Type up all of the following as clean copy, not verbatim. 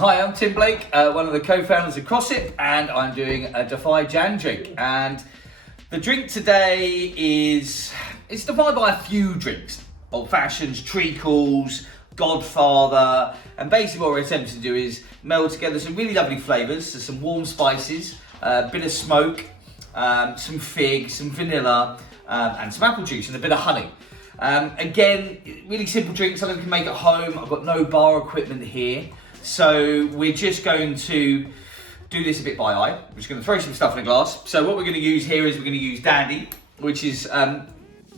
Hi, I'm Tim Blake, one of the co-founders of CROSSIP, and I'm doing a Defy Jan drink. And the drink today it's divided by a few drinks. Old Fashions, Treacles, Godfather, and basically what we're attempting to do is meld together some really lovely flavours, so some warm spices, a bit of smoke, some fig, some vanilla, and some apple juice and a bit of honey. Again, really simple drink, something we can make at home. I've got no bar equipment here, so we're just going to do this a bit by eye. We're just going to throw some stuff in a glass. So what we're going to use here is we're going to use Dandy, which is,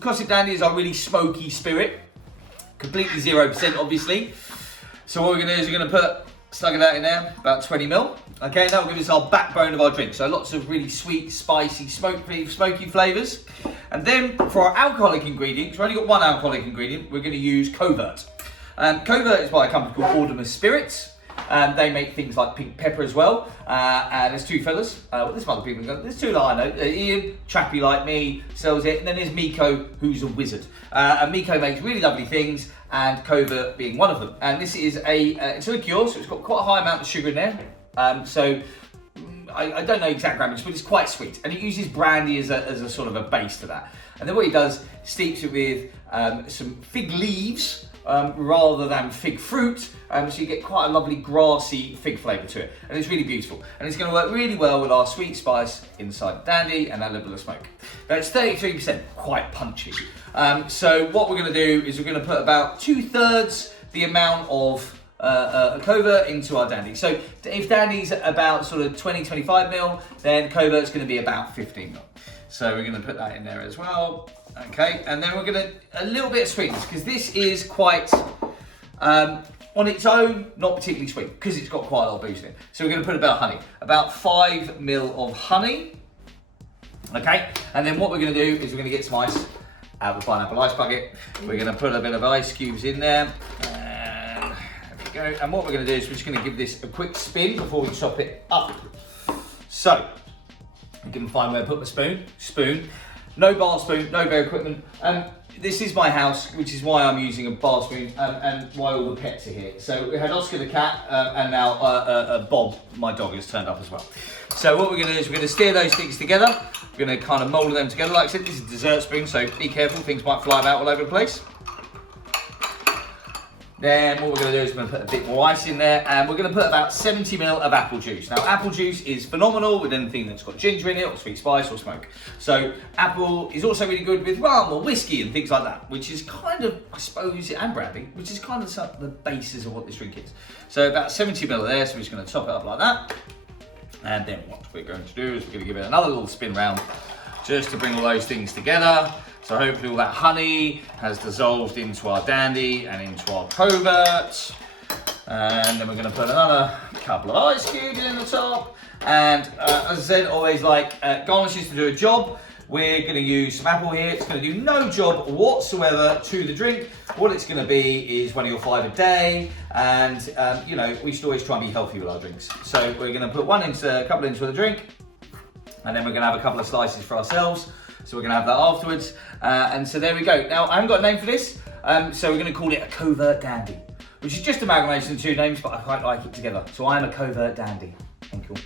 CROSSIP Dandy is our really smoky spirit. Completely 0%, obviously. So what we're going to do is we're going to slug it out in there, about 20 ml. Okay, that will give us our backbone of our drink. So lots of really sweet, spicy, smoky flavours. And then for our alcoholic ingredients, we've only got one alcoholic ingredient. We're going to use Covert. Covert is by a company called Audemus Spirits. They make things like pink pepper as well. And there's two fellas. There's some other people. There's two that I know. Ian, trappy like me, sells it. And then there's Miko, who's a wizard. And Miko makes really lovely things, and Covert being one of them. And this is it's a liqueur, so it's got quite a high amount of sugar in there. I don't know exact grammage, but it's quite sweet. And it uses brandy as a sort of a base to that. And then what he does, steeps it with some fig leaves, rather than fig fruit, so you get quite a lovely grassy fig flavour to it, and it's really beautiful, and it's going to work really well with our sweet spice inside Dandy and that little of smoke. Now it's 33%, quite punchy. So what we're going to do is we're going to put about 2/3 the amount of Covert into our Dandy. So if Dandy's about sort of 20-25 ml, then Covert's going to be about 15 ml. So we're going to put that in there as well. Okay, and then we're going to a little bit of sweetness, because this is quite on its own not particularly sweet, because it's got quite a lot of booze in it. So we're going to put a bit of honey, about 5 ml of honey. Okay, and then what we're going to do is we're going to get some ice out of the pineapple ice bucket. We're going to put a bit of ice cubes in there. And there we go. And what we're going to do is we're just going to give this a quick spin before we chop it up. So you can find where to put my spoon. No bar spoon, no bare equipment. This is my house, which is why I'm using a bar spoon, and why all the pets are here. So we had Oscar the cat, and now Bob, my dog, has turned up as well. So what we're going to do is we're going to steer those things together. We're going to kind of mould them together. Like I said, this is a dessert spoon, so be careful, things might fly about all over the place. Then what we're going to do is we're going to put a bit more ice in there, and we're going to put about 70 ml of apple juice. Now, apple juice is phenomenal with anything that's got ginger in it, or sweet spice, or smoke. So apple is also really good with rum or whiskey and things like that, which is kind of, I suppose, and brandy, which is kind of the basis of what this drink is. So about 70 ml there, so we're just going to top it up like that. And then what we're going to do is we're going to give it another little spin round, just to bring all those things together. So hopefully all that honey has dissolved into our Dandy and into our Covert. And then we're going to put another couple of ice cubes in the top. And as I said, always like garnishes to do a job. We're going to use some apple here. It's going to do no job whatsoever to the drink. What it's going to be is 1 or 5 a day. And, you know, we should always try and be healthy with our drinks. So we're going to put a couple into the drink. And then we're going to have a couple of slices for ourselves. So we're going to have that afterwards. And so there we go. Now, I haven't got a name for this, so we're going to call it a Covert Dandy, which is just amalgamation of two names, but I quite like it together. So I'm a Covert Dandy. Thank you.